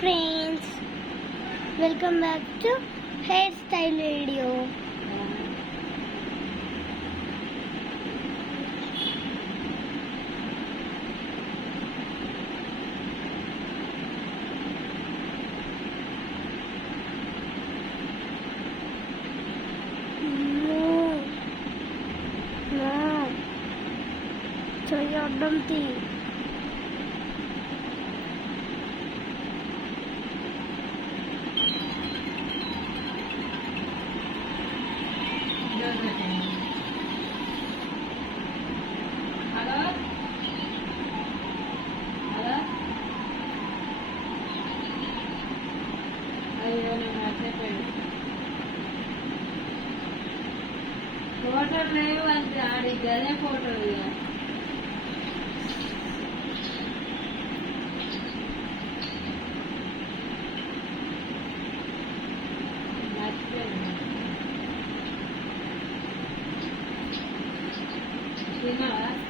friends, welcome back to hairstyle video. No, so you're dumpty. Photo లేవు అంతే ఆడికి అదే ఫోటో తిన్నావా